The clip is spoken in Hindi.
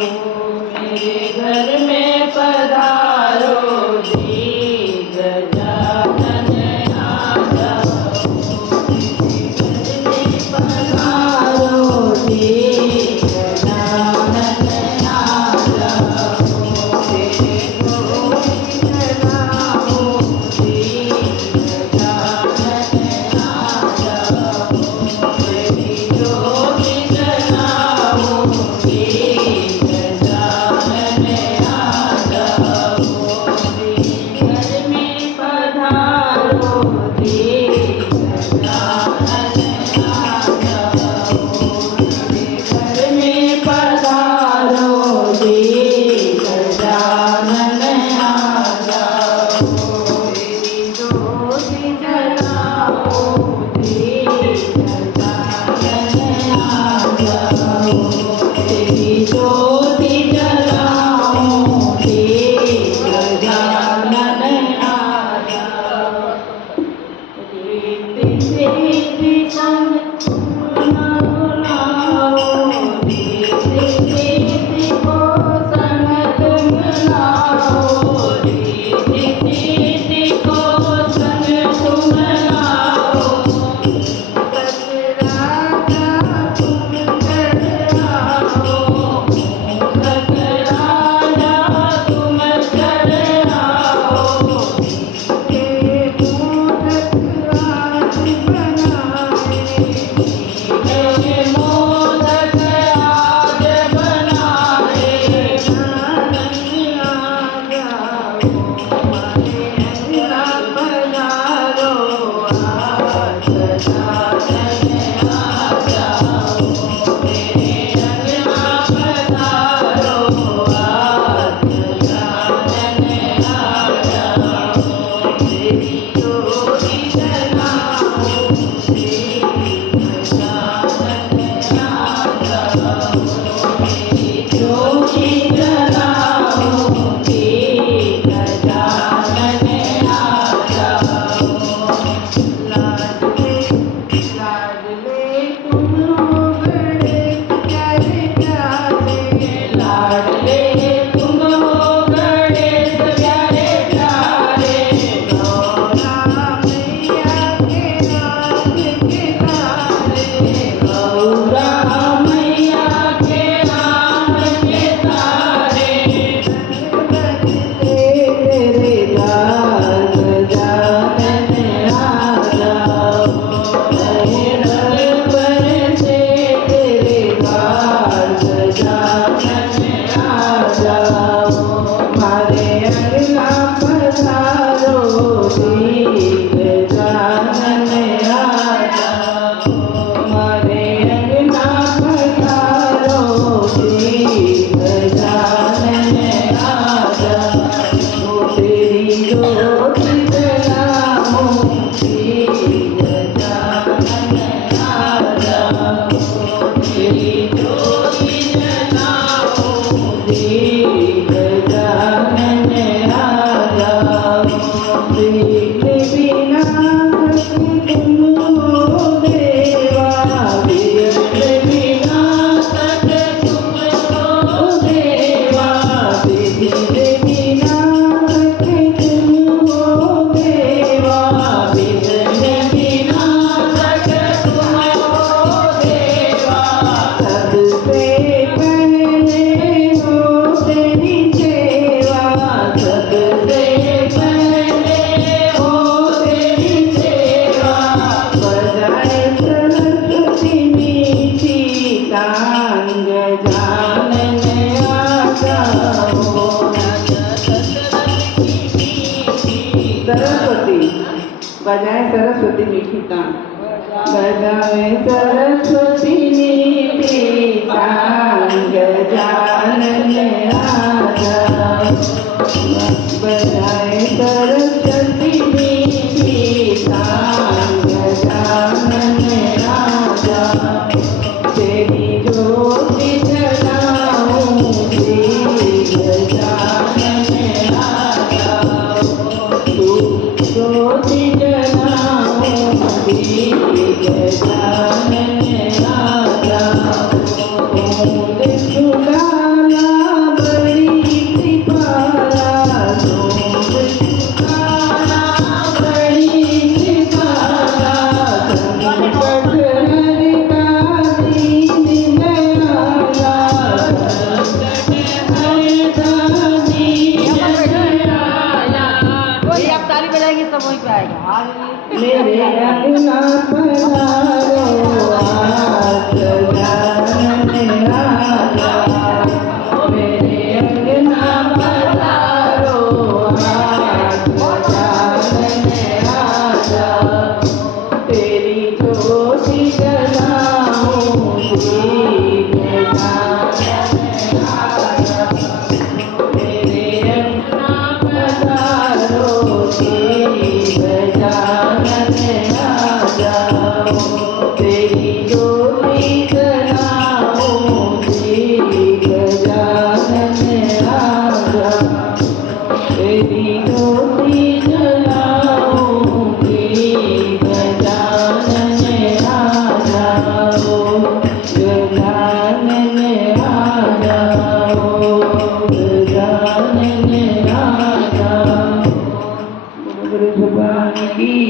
मेरे घर में पधारो जी गजानन आ जाओ। मेरे घर में पधारो जी गजानन आ जाओ। तेरे गोदी जलाओ जी गजानन आ जाओ। तेरी ज्योति जलाओ जी गजानन आ जाओ। मेरे घर में पधारो जी गजानन आ जाओ। मेरे घर में पधारो जी गजानन आ जाओ। तेरी ज्योति जलाओ जी गजानन आ जाओ। तेरी ज्योति जलाओ जी गजानन आ जाओ। रीति सिद्धि संग बुलाओ। रीति सिद्धि को संग तुम लाओ। रीति सिद्धि को संग तुम लाओ। सतराजा तुम चढ़ाओ। सतराजा तुम चढ़ाओ। के मोदक आज बनाए। के मोदक आज बनाए। गजानन आ जाओ। हमारे अंगना पधारो आज। गजानन आ जाओ। मेरे अंगना पधारो आज। गजानन आ जाओ। तेरी ज्योति जलाओ जी गजानन आ जाओ। तेरी ज्योति जलाओ जी गजानन आ जाओ। लाडले लाडले तुम हो बड़े प्यारे प्यारे। लाडले तुम हो बड़े प्यारे प्यारे। गौरा मैया के नाम के तारे। गौरा मैया के नाम के तारे। तेरे लाल गजानन आ जाओ। पर से तेरे लाल गजानन आ जाओ। हमारे अंगना पधारो जी गजानन आ जाओ। हमारे अंगना पधारो जी गजानन आ जाओ। तेरी ज्योति जलाओ जी गजानन आ जाओ। तेरी ज्योति जलाओ जी गजानन आ जाओ। तेरे बिना सखी तुम हो देवा। तेरे बिना सखी तुम हो देवा। तेरे बिना सखी तुम हो देवा। तेरे बिना सखी तुम हो देवा। सबसे पहले हो तेरी सेवा। सबसे पहले हो तेरी सेवा। बजाए सरस्वती मीठी तान। गजानन आ जाओ। सरस्वती बजाए सरस्वती मीठी तान। बजाए सरस्वती मीठी तान। गजानन आ जाओ। बजाए सरस्वती मीठी तान। गजानन आ जाओ। तेरी ज्योति जलाओ जी गजानन आ जाओ। तू ज्योति जलाओ जी गजानन आ जाओ। फूल झुलाला ये आप ताली बजाएंगे सब वहीं पे आएगा। मेरे अंगना पधारो आज गजानन राजा। मेरे अंगना पधारो आज गजानन राजा। तेरी ज्योति जलाऊं श्री गजानन राजा। मेरे अंगना पधारो श्री गजानन राजा। तेरी ज्योति जलाऊं श्री गजानन राजा। तेरी ज्योति जलाऊं श्री गजानन राजा। गजानन राजा, गजानन राजा। गुरु भगवान की